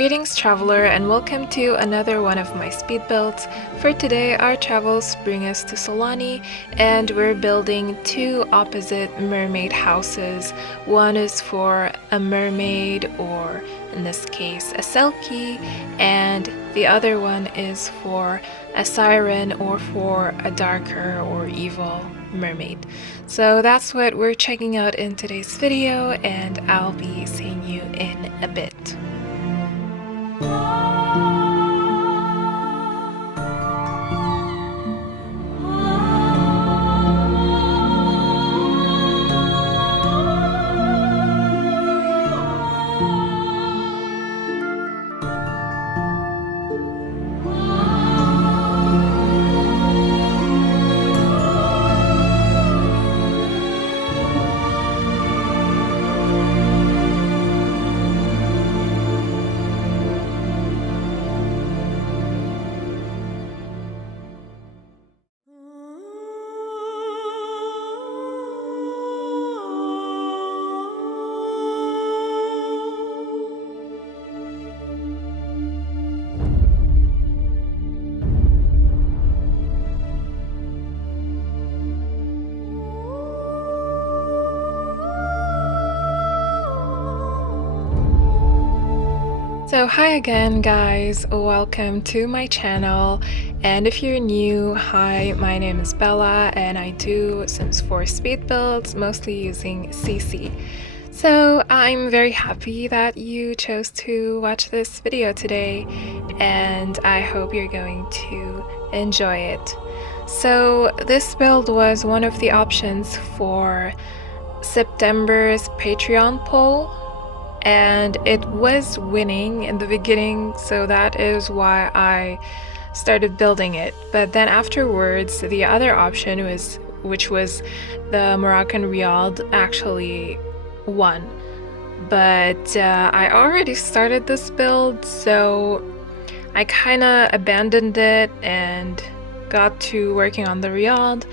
Greetings traveler and welcome to another one of my speed builds. For today our travels bring us to Sulani and we're building two opposite mermaid houses. One is for a mermaid, or in this case a Selkie, and the other one is for a siren, or for a darker or evil mermaid. So that's what we're checking out in today's video, and I'll be seeing you in a bit. So hi again guys, welcome to my channel, and if you're new, hi, my name is Bella and I do Sims 4 speed builds, mostly using CC. So I'm very happy that you chose to watch this video today, and I hope you're going to enjoy it. So this build was one of the options for September's Patreon poll, and it was winning in the beginning, so that is why I started building it. But then afterwards, the other option which was the Moroccan Riyadh, actually won. But I already started this build, so I kinda abandoned it and got to working on the Riyadh.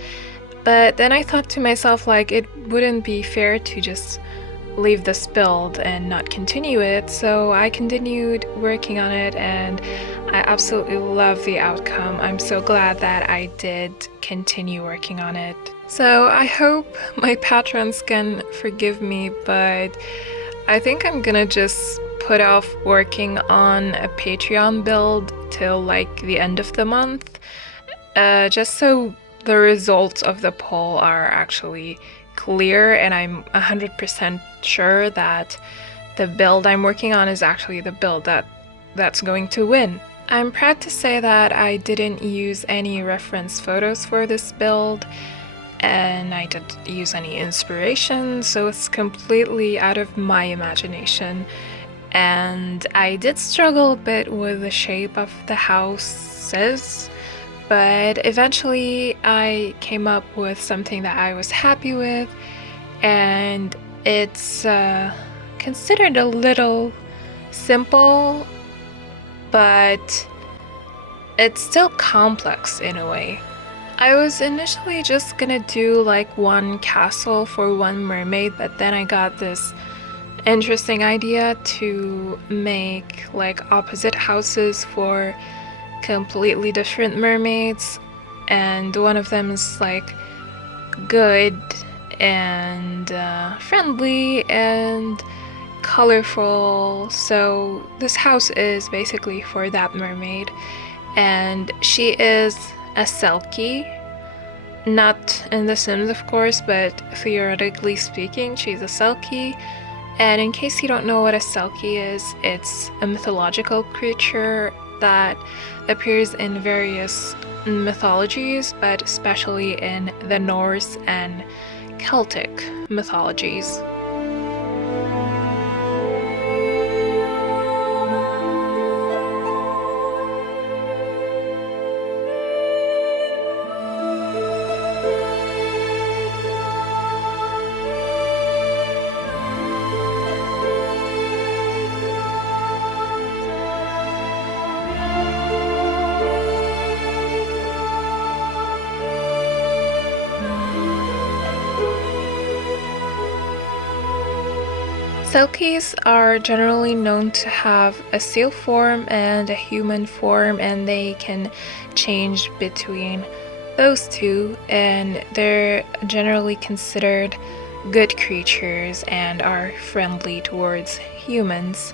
But then I thought to myself, like, it wouldn't be fair to just leave this build and not continue it, so I continued working on it and I absolutely love the outcome. I'm so glad that I did continue working on it. So I hope my patrons can forgive me, but I think I'm gonna just put off working on a Patreon build till like the end of the month, just so the results of the poll are actually clear and I'm 100% sure that the build I'm working on is actually the build that's going to win. I'm proud to say that I didn't use any reference photos for this build, and I didn't use any inspiration, so it's completely out of my imagination. And I did struggle a bit with the shape of the houses, but eventually I came up with something that I was happy with, and it's considered a little simple, but it's still complex in a way. I was initially just gonna do like one castle for one mermaid, but then I got this interesting idea to make like opposite houses for completely different mermaids, and one of them is like good and friendly and colorful. So this house is basically for that mermaid, and she is a Selkie, not in The Sims of course, but theoretically speaking she's a Selkie. And in case you don't know what a Selkie is, it's a mythological creature that appears in various mythologies, but especially in the Norse and Celtic mythologies. Selkies are generally known to have a seal form and a human form, and they can change between those two, and they're generally considered good creatures and are friendly towards humans.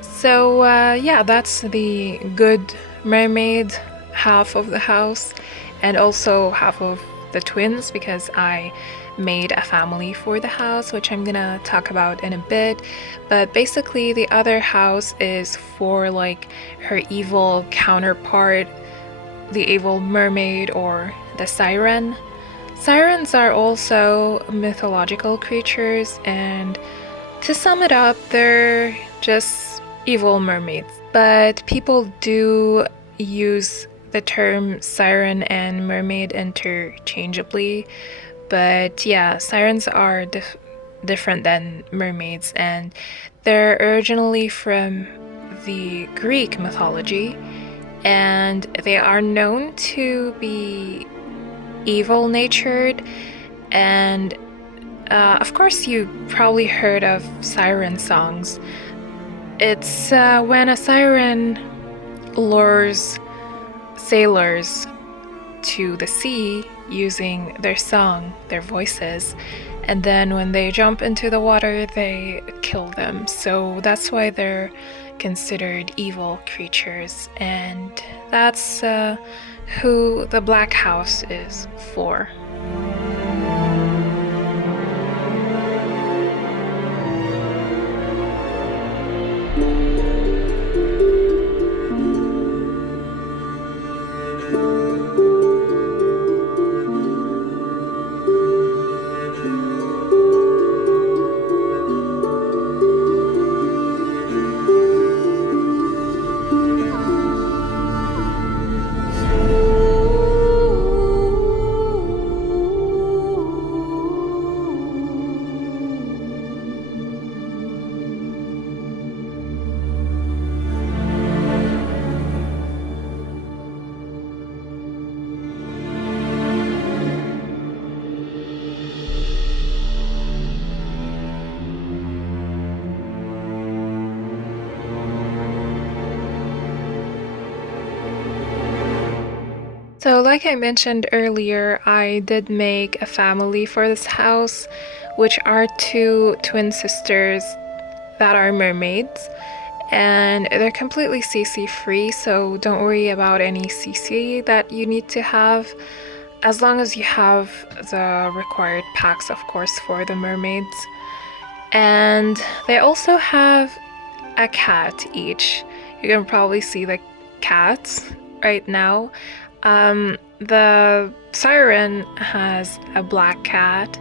So, yeah, that's the good mermaid half of the house, and also half of the twins, because I made a family for the house, which I'm gonna talk about in a bit. But basically, the other house is for like her evil counterpart, the evil mermaid or the siren. Sirens are also mythological creatures, and to sum it up, they're just evil mermaids. But people do use the term siren and mermaid interchangeably. But yeah, sirens are different than mermaids, and they're originally from the Greek mythology, and they are known to be evil natured. And of course, you probably heard of siren songs. It's when a siren lures sailors to the sea using their song, their voices, and then when they jump into the water, they kill them. So that's why they're considered evil creatures, and that's who the Black House is for. So like I mentioned earlier, I did make a family for this house, which are two twin sisters that are mermaids, and they're completely CC free, so don't worry about any CC that you need to have, as long as you have the required packs, of course, for the mermaids. And they also have a cat each. You can probably see the cats right now. The siren has a black cat.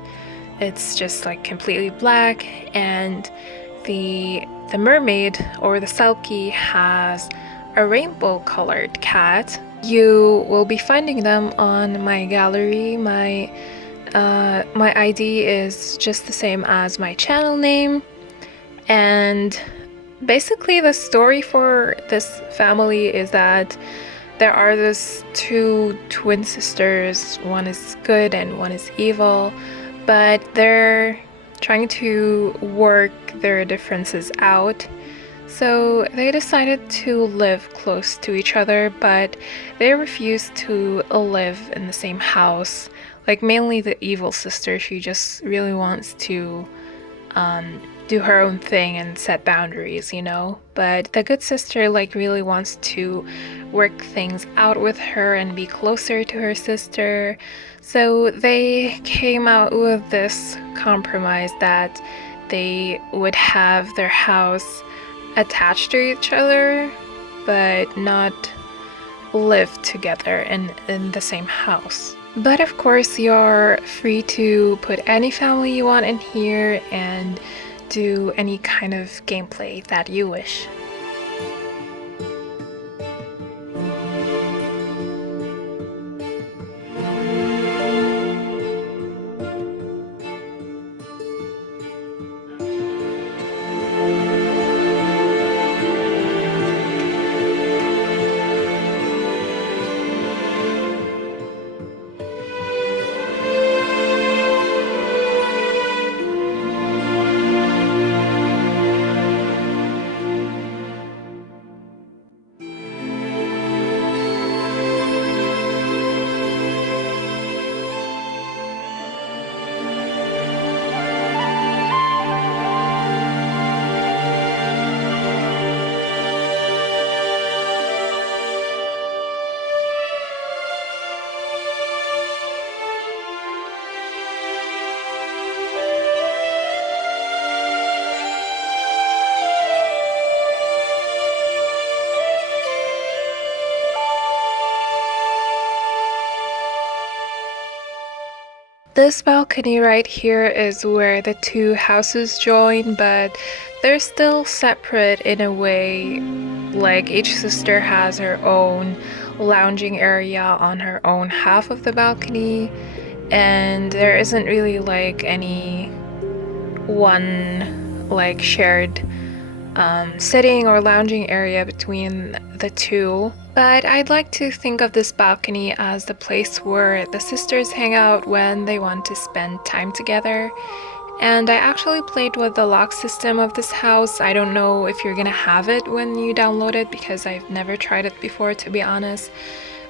It's just like completely black, and the mermaid or the Selkie has a rainbow colored cat. You will be finding them on my gallery. My ID is just the same as my channel name. And basically the story for this family is that there are these two twin sisters. One is good and one is evil, but they're trying to work their differences out. So they decided to live close to each other, but they refused to live in the same house. Like mainly the evil sister, she just really wants to do her own thing and set boundaries, you know? But the good sister like really wants to work things out with her and be closer to her sister. So they came out with this compromise that they would have their house attached to each other, but not live together in the same house. But of course, you're free to put any family you want in here and do any kind of gameplay that you wish. This balcony right here is where the two houses join, but they're still separate in a way. Like each sister has her own lounging area on her own half of the balcony, and there isn't really like any one like shared sitting or lounging area between the two. But I'd like to think of this balcony as the place where the sisters hang out when they want to spend time together. And I actually played with the lock system of this house. I don't know if you're gonna have it when you download it because I've never tried it before, to be honest.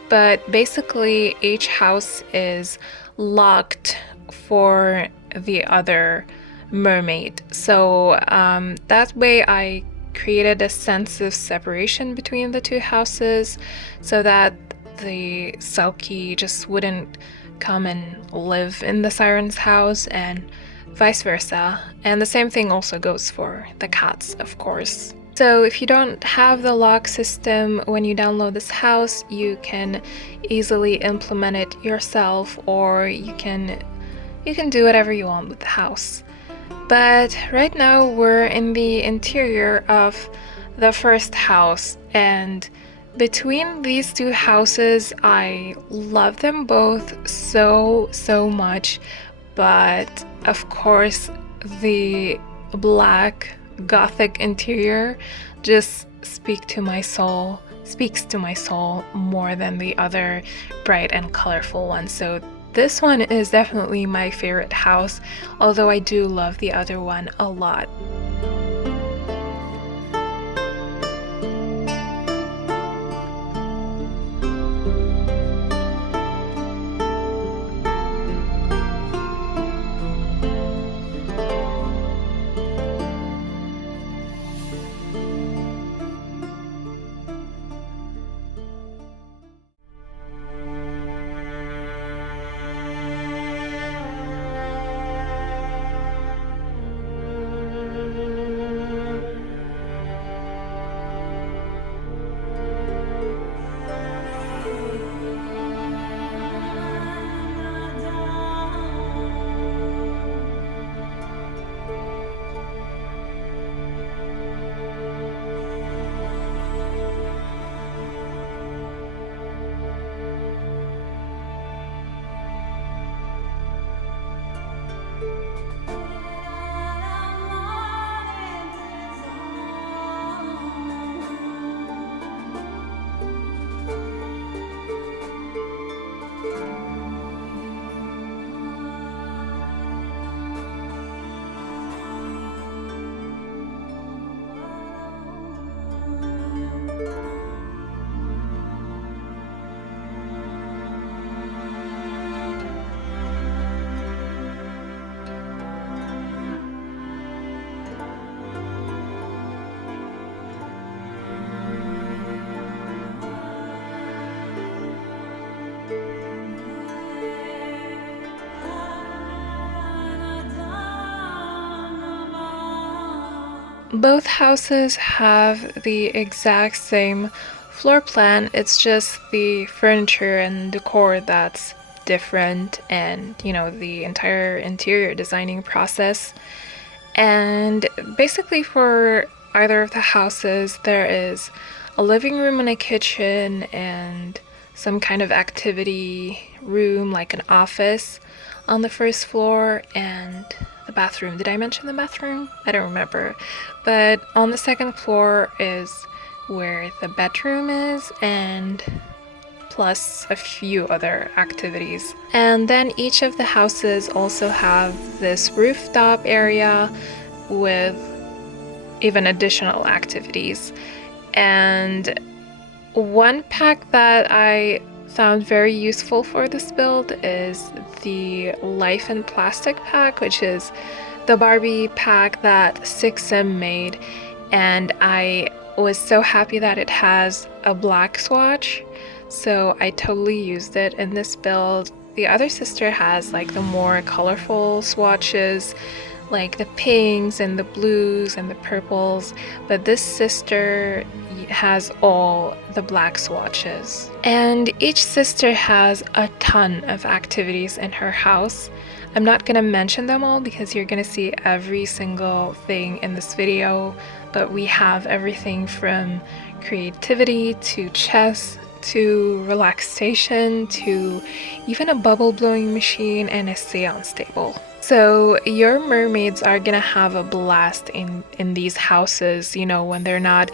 But basically each house is locked for the other mermaid. So that way I created a sense of separation between the two houses so that the Selkie just wouldn't come and live in the Siren's house and vice versa. And the same thing also goes for the cats, of course. So if you don't have the lock system when you download this house, you can easily implement it yourself, or you can do whatever you want with the house. But right now we're in the interior of the first house, and between these two houses I love them both so much, but of course the black gothic interior just speaks to my soul more than the other bright and colorful ones. So this one is definitely my favorite house, although I do love the other one a lot. Both houses have the exact same floor plan, it's just the furniture and decor that's different, and the entire interior designing process. And basically for either of the houses there is a living room and a kitchen and some kind of activity room like an office on the first floor, and the bathroom. Did I mention the bathroom? I don't remember. But on the second floor is where the bedroom is, and plus a few other activities. And then each of the houses also have this rooftop area with even additional activities. And one pack that I found very useful for this build is the Life in Plastic pack, which is the Barbie pack that 6M made, and I was so happy that it has a black swatch, so I totally used it in this build. The other sister has like the more colorful swatches like the pinks and the blues and the purples, but this sister has all the black swatches. And each sister has a ton of activities in her house. I'm not gonna mention them all because you're gonna see every single thing in this video, but we have everything from creativity to chess to relaxation to even a bubble blowing machine and a seance table. So your mermaids are gonna have a blast in these houses, you know, when they're not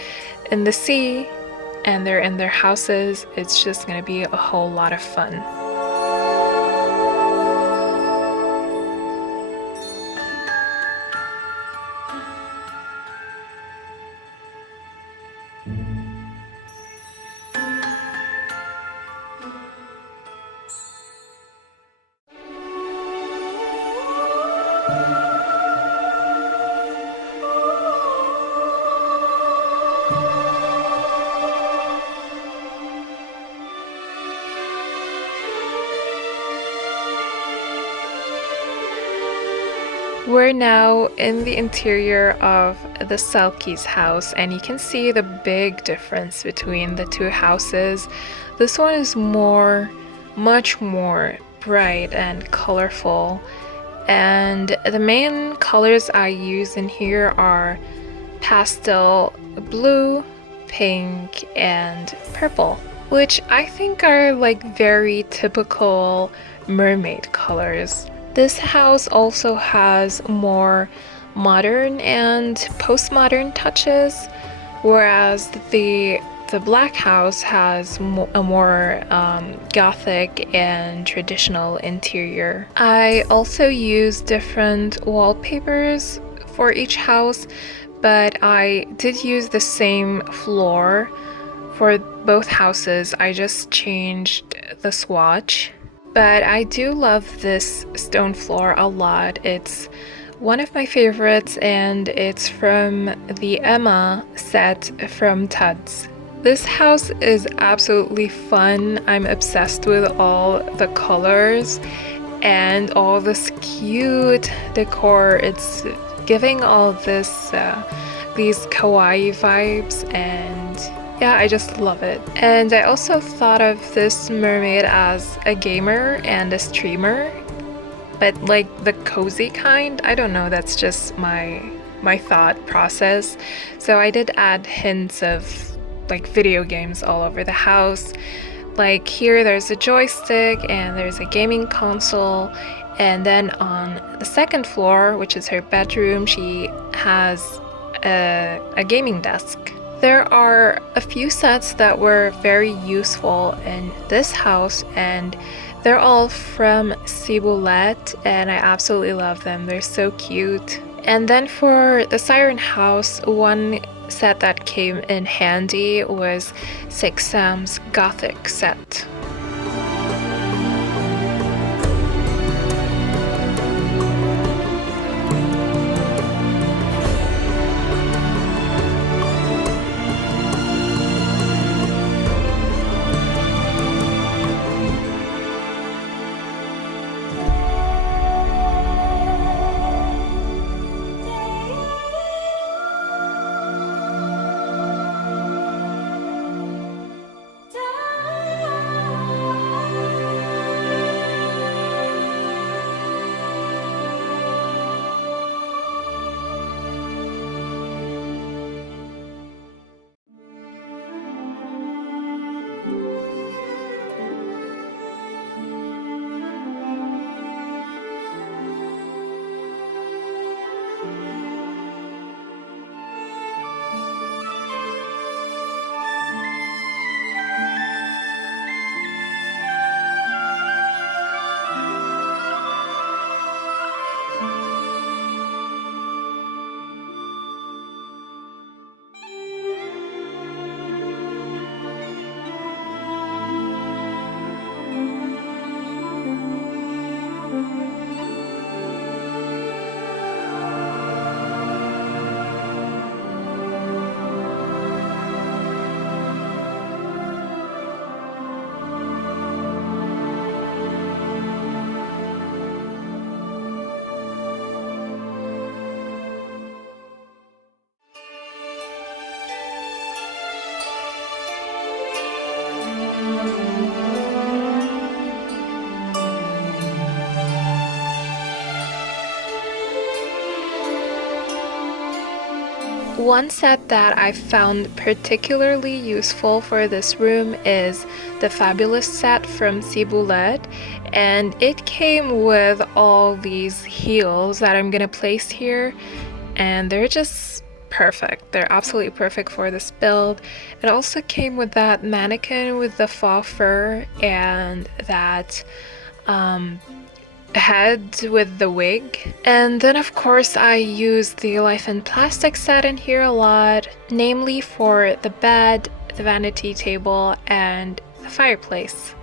in the sea and they're in their houses. It's just gonna be a whole lot of fun. We're now in the interior of the Selkie's house, and you can see the big difference between the two houses. This one is much more bright and colorful, and the main colors I use in here are pastel blue, pink, and purple, which I think are like very typical mermaid colors. This house also has more modern and postmodern touches, whereas the black house has a more gothic and traditional interior. I also use different wallpapers for each house, but I did use the same floor for both houses. I just changed the swatch. But I do love this stone floor a lot. It's one of my favorites, and it's from the Emma set from Tuds. This house is absolutely fun. I'm obsessed with all the colors and all this cute decor. It's giving all this these kawaii vibes, and yeah, I just love it. And I also thought of this mermaid as a gamer and a streamer, but like the cozy kind. I don't know, that's just my thought process. So I did add hints of like video games all over the house. Like here there's a joystick and there's a gaming console, and then on the second floor, which is her bedroom, she has a gaming desk. There are a few sets that were very useful in this house, and they're all from Ciboulette, and I absolutely love them. They're so cute. And then for the Siren house, one set that came in handy was Six Sam's Gothic set. One set that I found particularly useful for this room is the Fabulous set from Ciboulette, and it came with all these heels that I'm gonna place here, and they're just perfect. They're absolutely perfect for this build. It also came with that mannequin with the faux fur and that head with the wig. And then of course I used the Life in Plastic set in here a lot, namely for the bed, the vanity table, and the fireplace.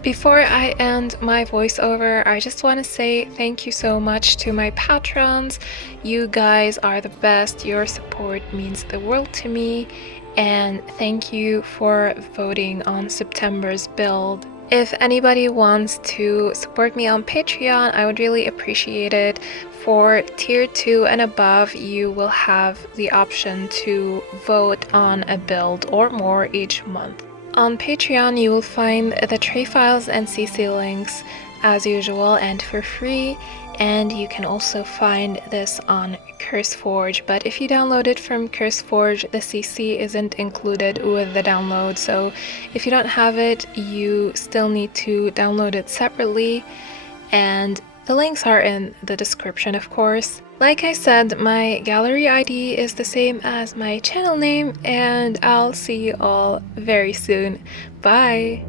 Before I end my voiceover, I just want to say thank you so much to my patrons. You guys are the best. Your support means the world to me, and thank you for voting on September's build. If anybody wants to support me on Patreon, I would really appreciate it. For tier 2 and above, you will have the option to vote on a build or more each month. On Patreon, you will find the tray files and CC links as usual and for free, and you can also find this on CurseForge, but if you download it from CurseForge, the CC isn't included with the download, so if you don't have it, you still need to download it separately, and the links are in the description, of course. Like I said, my gallery ID is the same as my channel name, and I'll see you all very soon. Bye!